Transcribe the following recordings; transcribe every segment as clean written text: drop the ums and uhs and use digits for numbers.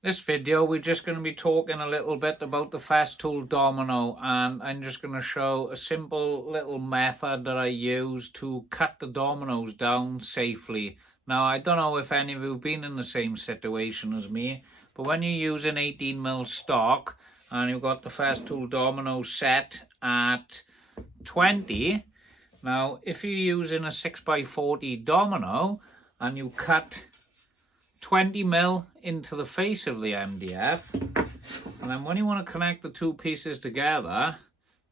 This video we're just going to be talking a little bit about the Festool domino, and I'm just going to show a simple little method that I use to cut the dominoes down safely. Now I don't know if any of you have been in the same situation as me, but when you're using 18mm stock and you've got the Festool domino set at 20, now if you're using a 6x40 domino and you cut 20mm into the face of the MDF, and then when you want to connect the two pieces together,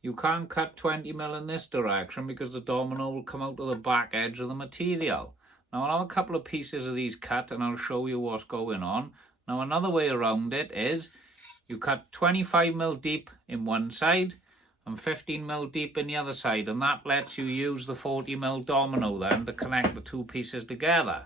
you can't cut 20mm in this direction because the domino will come out of the back edge of the material. Now I'll have a couple of pieces of these cut and I'll show you what's going on. Now another way around it is you cut 25mm deep in one side and 15mm deep in the other side, and that lets you use the 40mm domino then to connect the two pieces together.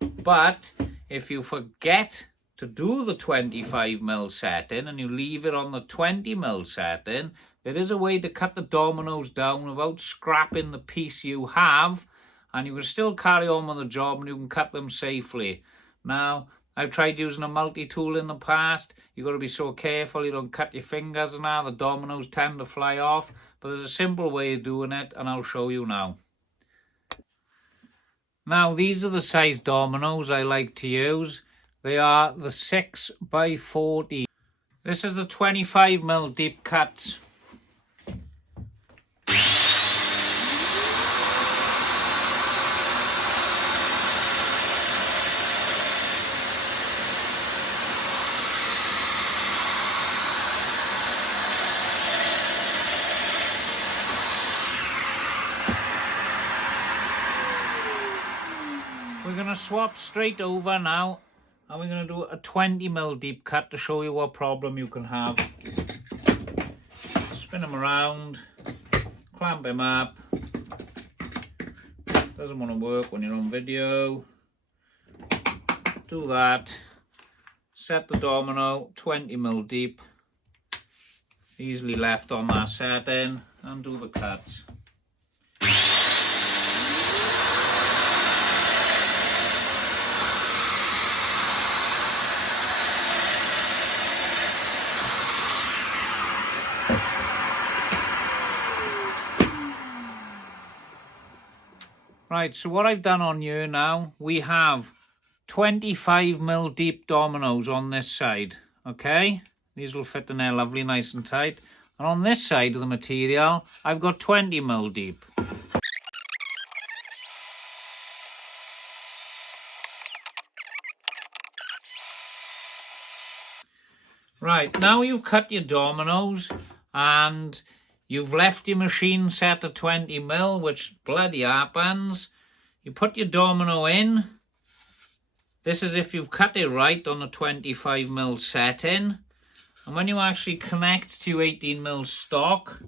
But if you forget to do the 25mm setting and you leave it on the 20mm setting, there is a way to cut the dominoes down without scrapping the piece you have, and you can still carry on with the job and you can cut them safely. Now, I've tried using a multi-tool in the past. You've got to be so careful you don't cut your fingers and that. The dominoes tend to fly off, but there's a simple way of doing it and I'll show you now. Now these are the size dominoes I like to use. They are the 6x40. This is the 25mm deep cuts. We're going to swap straight over now, and we're going to do a 20mm deep cut to show you what problem you can have. Spin him around, clamp him up. Doesn't want to work when you're on video. Do that. Set the domino 20mm deep, easily left on that setting, and do the cuts. Right, so what I've done on here now, we have 25mm deep dominoes on this side, okay? These will fit in there lovely, nice and tight. And on this side of the material, I've got 20mm deep. Right, now you've cut your dominoes and you've left your machine set at 20mm, which bloody happens. You put your domino in. This is if you've cut it right on the 25mm setting. And when you actually connect to your 18mm stock,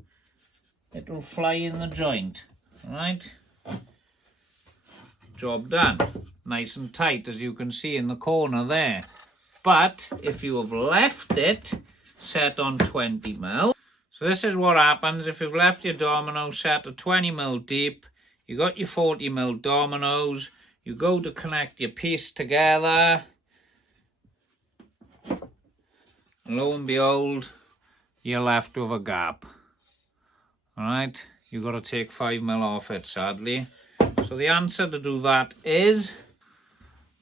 it will fly in the joint. Alright? Job done. Nice and tight, as you can see in the corner there. But if you have left it set on 20mm, so this is what happens if you've left your domino set at 20mm deep, you got your 40mm dominoes, you go to connect your piece together, and lo and behold, you're left with a gap. Alright, you've got to take 5mm off it, sadly. So the answer to do that is,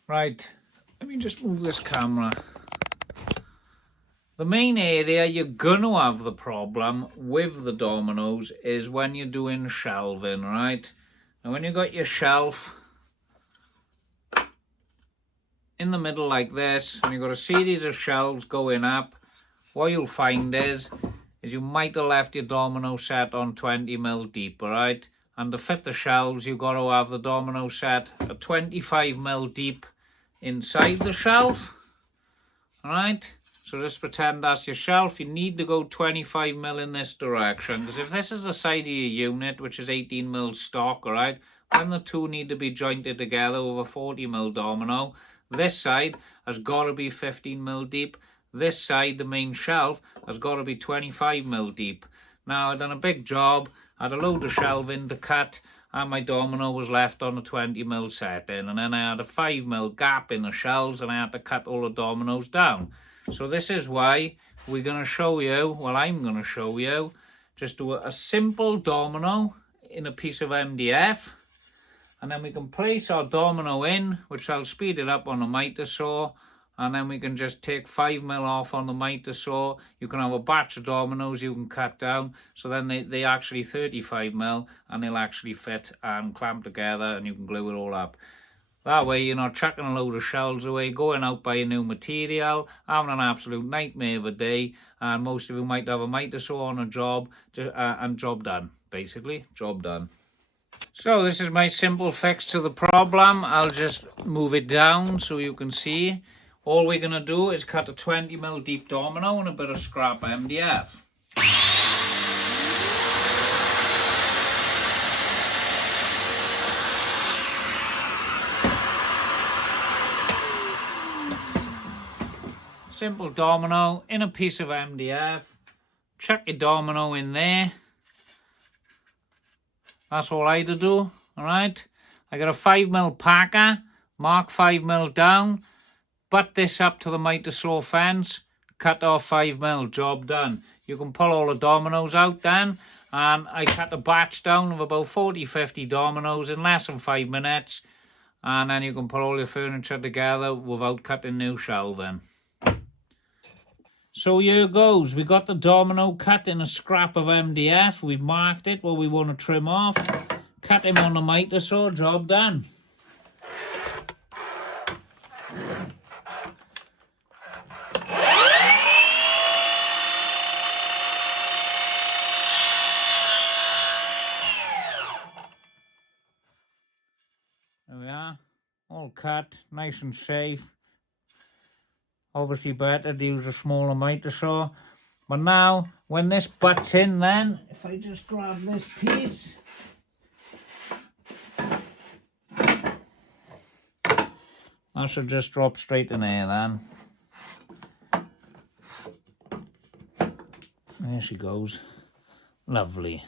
right, let me just move this camera. The main area you're going to have the problem with the dominoes is when you're doing shelving, right? And when you've got your shelf in the middle like this, and you've got a series of shelves going up, what you'll find is you might have left your domino set on 20mm deep, right? And to fit the shelves, you've got to have the domino set at 25mm deep inside the shelf, alright? So just pretend that's your shelf. You need to go 25mm in this direction, because if this is the side of your unit, which is 18mm stock, alright, then the two need to be jointed together with a 40mm domino. This side has got to be 15mm deep. This side, the main shelf, has got to be 25mm deep. Now, I've done a big job. I had a load of shelving to cut, and my domino was left on a 20mm setting. And then I had a 5mm gap in the shelves, and I had to cut all the dominoes down. So this is why we're going to show you, well, I'm going to show you, just do a simple domino in a piece of MDF. And then we can place our domino in, which I'll speed it up on the miter saw. And then we can just take 5mm off on the miter saw. You can have a batch of dominoes you can cut down. So then they actually 35mm and they'll actually fit and clamp together and you can glue it all up. That way you're not chucking a load of shells away, going out buying new material, having an absolute nightmare of a day. And most of you might have a miter saw on a job and job done, basically, job done. So this is my simple fix to the problem. I'll just move it down so you can see. All we're going to do is cut a 20mm deep domino and a bit of scrap MDF. Simple domino in a piece of MDF. Chuck your domino in there. That's all I had to do, alright? I got a 5mm packer, mark 5mm down, butt this up to the miter saw fence, cut off 5mm, job done. You can pull all the dominoes out then, and I cut a batch down of about 40-50 dominoes in less than 5 minutes, and then you can put all your furniture together without cutting new shelving. So here goes. We got the domino cut in a scrap of MDF. We've marked it where we want to trim off. Cut him on the miter saw, job done. There we are. All cut, nice and safe. Obviously better to use a smaller miter saw. But now, when this butts in then, if I just grab this piece. That should just drop straight in there then. There she goes. Lovely.